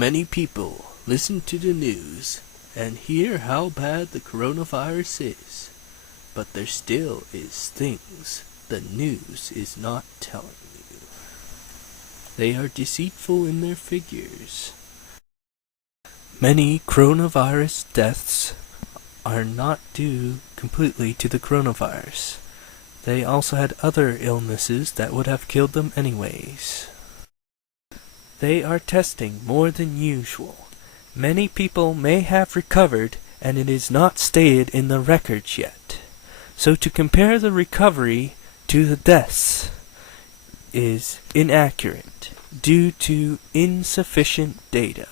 Many people listen to the news and hear how bad the coronavirus is, but there still is things the news is not telling you. They are deceitful in their figures. Many coronavirus deaths are not due completely to the coronavirus. They also had other illnesses that would have killed them anyways. They are testing more than usual. Many people may have recovered, and it is not stated in the records yet. So to compare the recovery to the deaths is inaccurate due to insufficient data.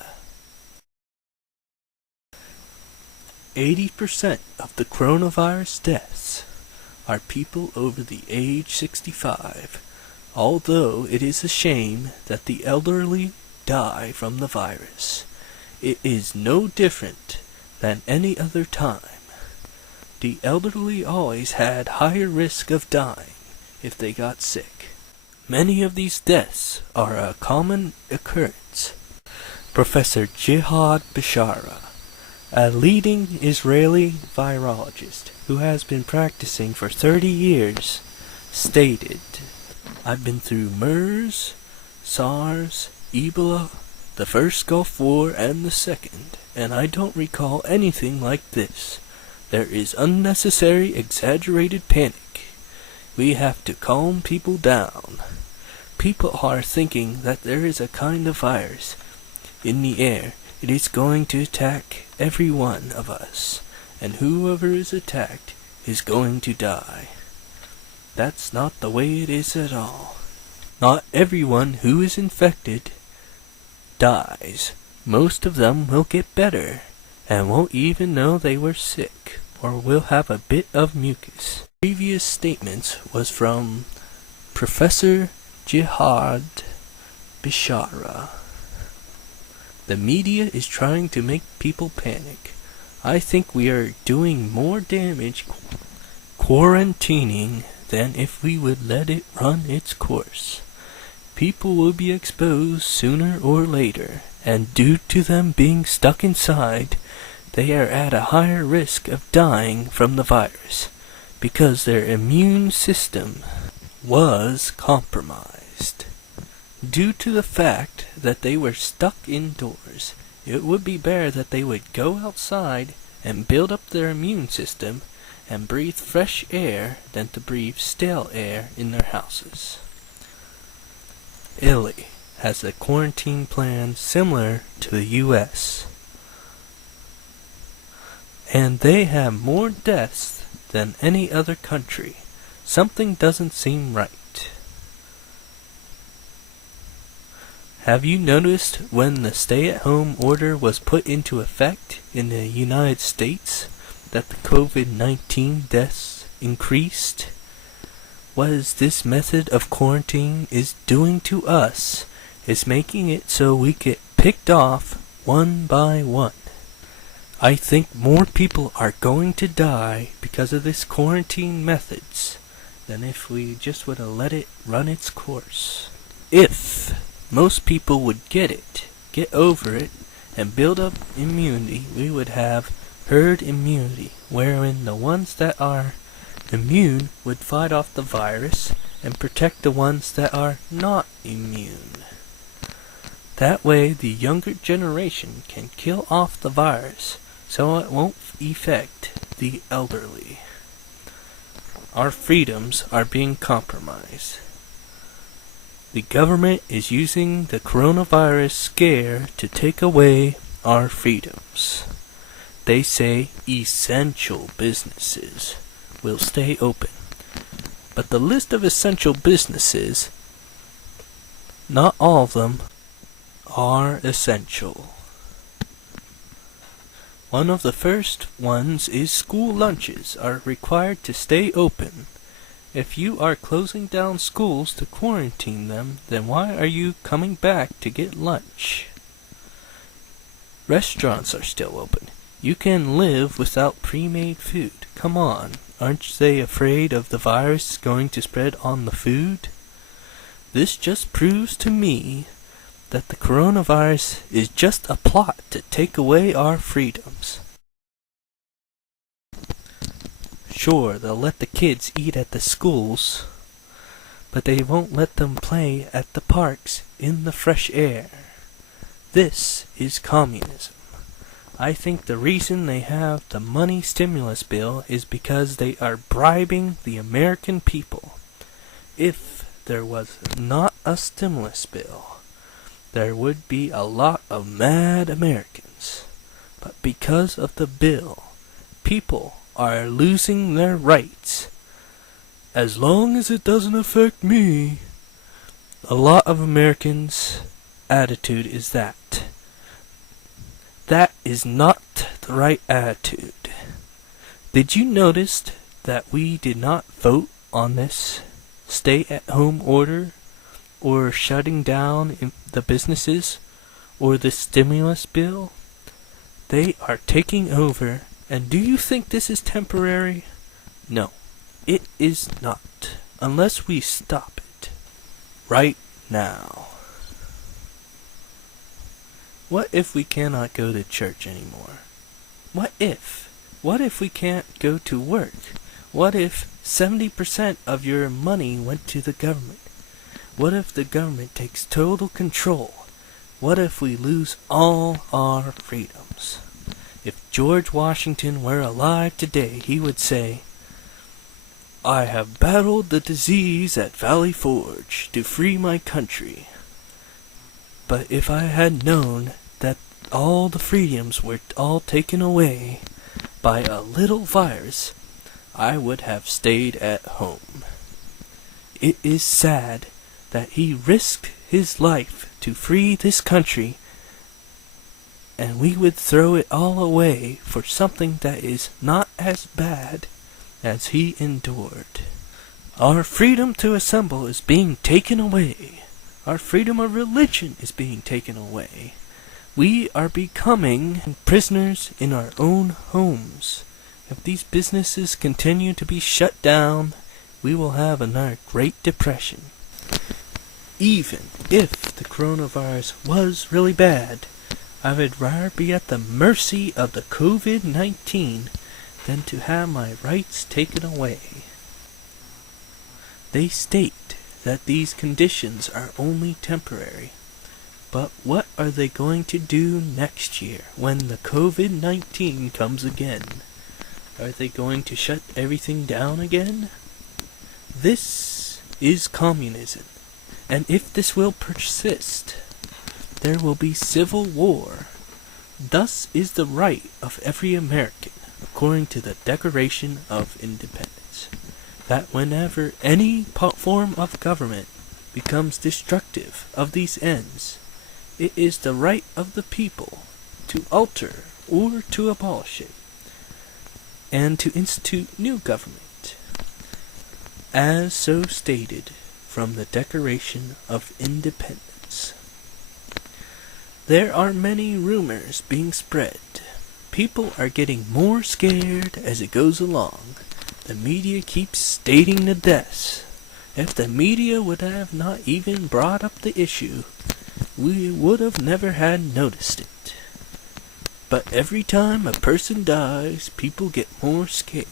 80% of the coronavirus deaths are people over the age 65, although it is a shame that the elderly die from the virus. It is no different than any other time. The elderly always had higher risk of dying if they got sick. Many of these deaths are a common occurrence. Professor Jihad Bishara, a leading Israeli virologist who has been practicing for 30 years, stated, "I've been through MERS, SARS, Ebola, the first Gulf War and the second, and I don't recall anything like this. There is unnecessary exaggerated panic. We have to calm people down. People are thinking that there is a kind of virus in the air. It is going to attack every one of us, and whoever is attacked is going to die. That's not the way it is at all. Not everyone who is infected dies. Most of them will get better, and won't even know they were sick, or will have a bit of mucus." Previous statements was from Professor Jihad Bishara. The media is trying to make people panic. I think we are doing more damage quarantining than if we would let it run its course. People will be exposed sooner or later, and due to them being stuck inside, they are at a higher risk of dying from the virus, because their immune system was compromised. Due to the fact that they were stuck indoors, it would be better that they would go outside and build up their immune system and breathe fresh air than to breathe stale air in their houses. Italy has a quarantine plan similar to the US, and they have more deaths than any other country. Something doesn't seem right. Have you noticed when the stay-at-home order was put into effect in the United States that the COVID-19 deaths increased? What is this method of quarantine is doing to us is making it so we get picked off one by one. I think more people are going to die because of this quarantine methods than if we just would have let it run its course. If most people would get over it, and build up immunity, we would have herd immunity, wherein the ones that are immune would fight off the virus and protect the ones that are not immune. That way the younger generation can kill off the virus, so it won't affect the elderly. Our freedoms are being compromised. The government is using the coronavirus scare to take away our freedoms. They say essential businesses will stay open. But the list of essential businesses, not all of them, are essential. One of the first ones is school lunches are required to stay open. If you are closing down schools to quarantine them, then why are you coming back to get lunch? Restaurants are still open. You can live without pre-made food. Come on, aren't they afraid of the virus going to spread on the food? This just proves to me that the coronavirus is just a plot to take away our freedoms. Sure, they'll let the kids eat at the schools, but they won't let them play at the parks in the fresh air. This is communism. I think the reason they have the money stimulus bill is because they are bribing the American people. If there was not a stimulus bill, there would be a lot of mad Americans. But because of the bill, people are losing their rights. As long as it doesn't affect me. A lot of Americans' attitude is that. That is not the right attitude. Did you notice that we did not vote on this stay-at-home order, or shutting down the businesses, or the stimulus bill? They are taking over, and do you think this is temporary? No, it is not, unless we stop it right now. What if we cannot go to church anymore? What if? What if we can't go to work? What if 70% of your money went to the government? What if the government takes total control? What if we lose all our freedoms? If George Washington were alive today, he would say, "I have battled the disease at Valley Forge to free my country. But if I had known that all the freedoms were all taken away by a little virus, I would have stayed at home." It is sad that he risked his life to free this country, and we would throw it all away for something that is not as bad as he endured. Our freedom to assemble is being taken away. Our freedom of religion is being taken away. We are becoming prisoners in our own homes. If these businesses continue to be shut down, we will have another Great Depression. Even if the coronavirus was really bad, I would rather be at the mercy of the COVID-19 than to have my rights taken away. They state that these conditions are only temporary. But what are they going to do next year when the COVID-19 comes again? Are they going to shut everything down again? This is communism, and if this will persist, there will be civil war. Thus is the right of every American, according to the Declaration of Independence, that whenever any form of government becomes destructive of these ends, it is the right of the people to alter or to abolish it, and to institute new government, as so stated from the Declaration of Independence. There are many rumors being spread. People are getting more scared as it goes along. The media keeps stating the deaths. If the media would have not even brought up the issue, we would have never had noticed it. But every time a person dies, people get more scared.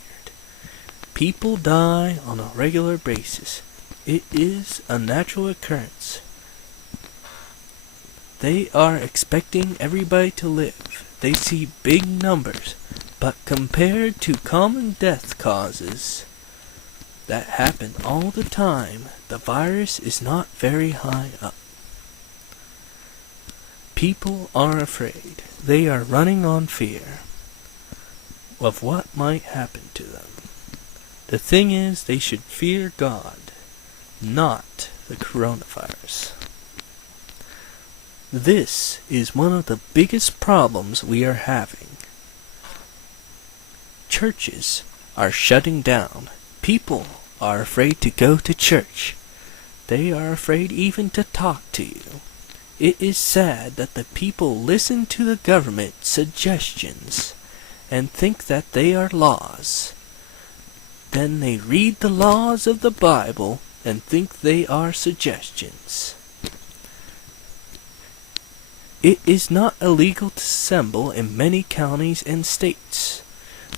People die on a regular basis. It is a natural occurrence. They are expecting everybody to live. They see big numbers, but compared to common death causes that happen all the time, the virus is not very high up. People are afraid. They are running on fear of what might happen to them. The thing is, they should fear God, not the coronavirus. This is one of the biggest problems we are having. Churches are shutting down. People are afraid to go to church. They are afraid even to talk to you. It is sad that the people listen to the government suggestions and think that they are laws. Then they read the laws of the Bible and think they are suggestions. It is not illegal to assemble in many counties and states,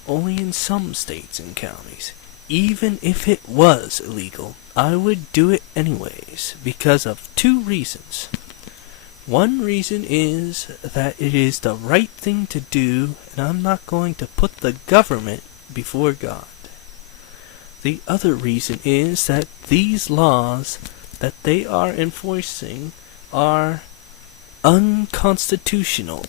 only in some states and counties. Even if it was illegal, I would do it anyways, because of two reasons. One reason is that it is the right thing to do, and I'm not going to put the government before God. The other reason is that these laws that they are enforcing are unconstitutional.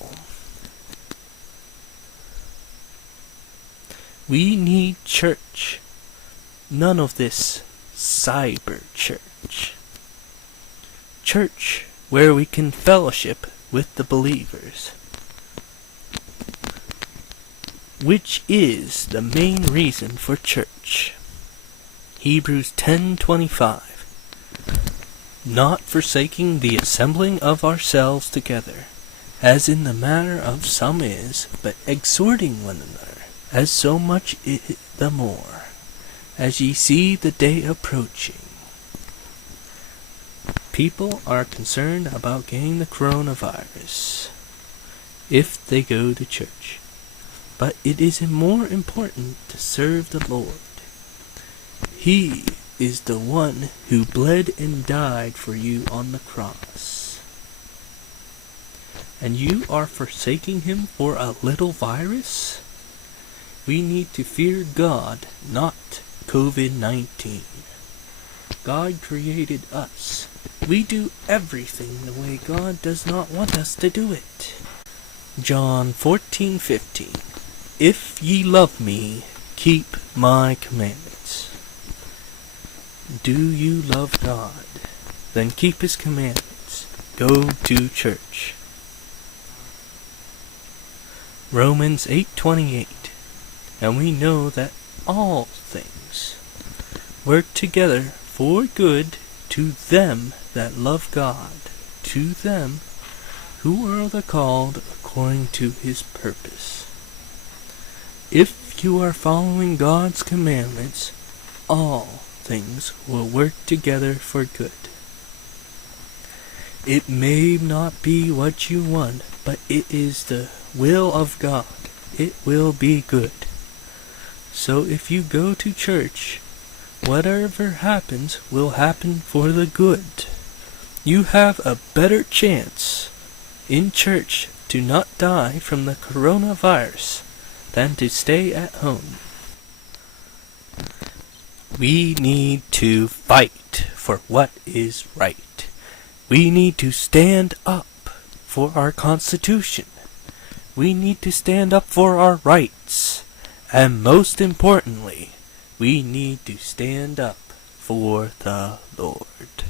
We need church. None of this cyber church. Church where we can fellowship with the believers, which is the main reason for church. Hebrews 10:25. Not forsaking the assembling of ourselves together, as in the manner of some is, but exhorting one another, as so much the more, as ye see the day approaching. People are concerned about getting the coronavirus if they go to church, but it is more important to serve the Lord. He is the one who bled and died for you on the cross. And you are forsaking him for a little virus? We need to fear God, not COVID-19. God created us. We do everything the way God does not want us to do it. John 14:15. If ye love me, keep my commandments. Do you love God? Then keep his commandments. Go to church. Romans 8:28. And we know that all things work together for good to them that love God, to them who are the called according to his purpose. If you are following God's commandments, all things will work together for good. It may not be what you want, but it is the will of God. It will be good. So if you go to church, whatever happens will happen for the good. You have a better chance in church to not die from the coronavirus than to stay at home. We need to fight for what is right. We need to stand up for our Constitution. We need to stand up for our rights. And most importantly, we need to stand up for the Lord.